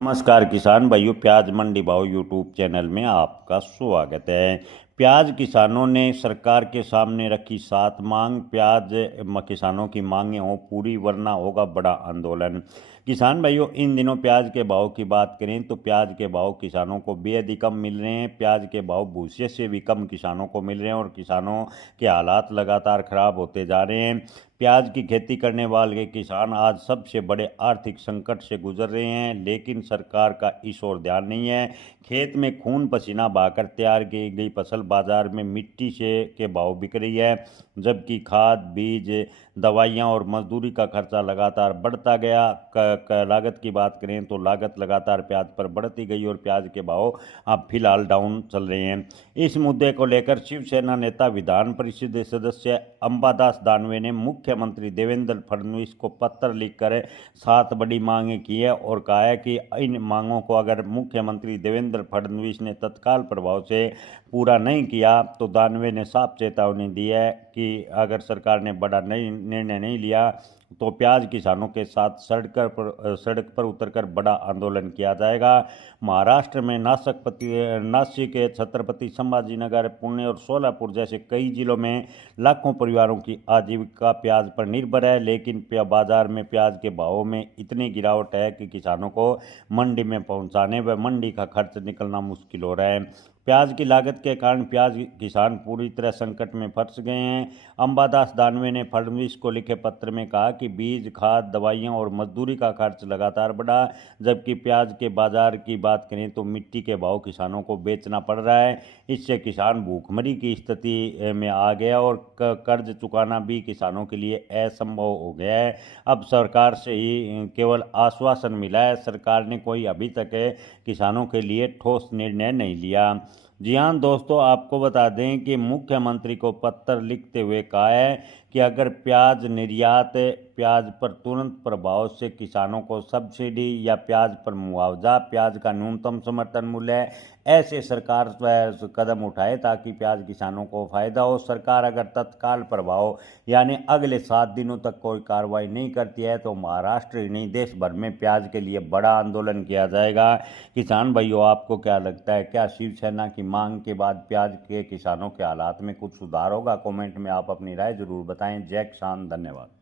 नमस्कार किसान भाइयों, प्याज मंडी भाव यूट्यूब चैनल में आपका स्वागत है। प्याज किसानों ने सरकार के सामने रखी 7 मांग। प्याज किसानों की मांगें हो पूरी वरना होगा बड़ा आंदोलन। किसान भाइयों, इन दिनों प्याज के भाव की बात करें तो प्याज के भाव किसानों को बेहद ही कम मिल रहे हैं। प्याज के भाव भूसे से भी कम किसानों को मिल रहे हैं और किसानों के हालात लगातार खराब होते जा रहे हैं। प्याज की खेती करने वाले किसान आज सबसे बड़े आर्थिक संकट से गुजर रहे हैं, लेकिन सरकार का इस ओर ध्यान नहीं है। खेत में खून पसीना बहाकर तैयार की गई फसल बाजार में मिट्टी से के भाव बिक रही है, जबकि खाद, बीज, दवाइयां और मजदूरी का खर्चा लगातार बढ़ता गया। लागत की बात करें तो लागत लगातार प्याज पर बढ़ती गई और प्याज के भाव अब फिलहाल डाउन चल रहे हैं। इस मुद्दे को लेकर शिवसेना नेता विधान परिषद सदस्य अंबादास दानवे ने मुख्यमंत्री देवेंद्र फडणवीस को पत्र लिखकर 7 बड़ी मांगें की है और कहा है कि इन मांगों को अगर मुख्यमंत्री देवेंद्र फडणवीस ने तत्काल प्रभाव से पूरा नहीं किया तो दानवे ने साफ चेतावनी दी है कि अगर सरकार ने बड़ा निर्णय नहीं लिया तो प्याज किसानों के साथ सड़क पर उतरकर बड़ा आंदोलन किया जाएगा। महाराष्ट्र में नासिक, छत्रपति संभाजीनगर, पुणे और सोलापुर जैसे कई जिलों में लाखों परिवारों की आजीविका प्याज पर निर्भर है, लेकिन बाजार में प्याज के भावों में इतनी गिरावट है कि किसानों को मंडी में पहुंचाने व मंडी का खर्च निकलना मुश्किल हो रहा है। प्याज की लागत के कारण प्याज किसान पूरी तरह संकट में फंस गए हैं। अंबादास दानवे ने फडणवीस को लिखे पत्र में कहा कि बीज, खाद, दवाइयां और मजदूरी का खर्च लगातार बढ़ा, जबकि प्याज के बाजार की बात करें तो मिट्टी के भाव किसानों को बेचना पड़ रहा है। इससे किसान भूखमरी की स्थिति में आ गया और कर्ज चुकाना भी किसानों के लिए असंभव हो गया है। अब सरकार से ही केवल आश्वासन मिला है, सरकार ने कोई अभी तक किसानों के लिए ठोस निर्णय नहीं लिया। जी हाँ दोस्तों, आपको बता दें कि मुख्यमंत्री को पत्र लिखते हुए कहा है कि अगर प्याज निर्यात, प्याज पर तुरंत प्रभाव से किसानों को सब्सिडी या प्याज पर मुआवजा, प्याज का न्यूनतम समर्थन मूल्य, ऐसे सरकार कदम उठाए ताकि प्याज किसानों को फायदा हो। सरकार अगर तत्काल प्रभाव यानी अगले 7 दिनों तक कोई कार्रवाई नहीं करती है तो महाराष्ट्र ही नहीं देश भर में प्याज के लिए बड़ा आंदोलन किया जाएगा। किसान भाइयों, आपको क्या लगता है, क्या शिवसेना की मांग के बाद प्याज के किसानों के हालात में कुछ सुधार होगा? कमेंट में आप अपनी राय जरूर बताएं। जय किसान, धन्यवाद।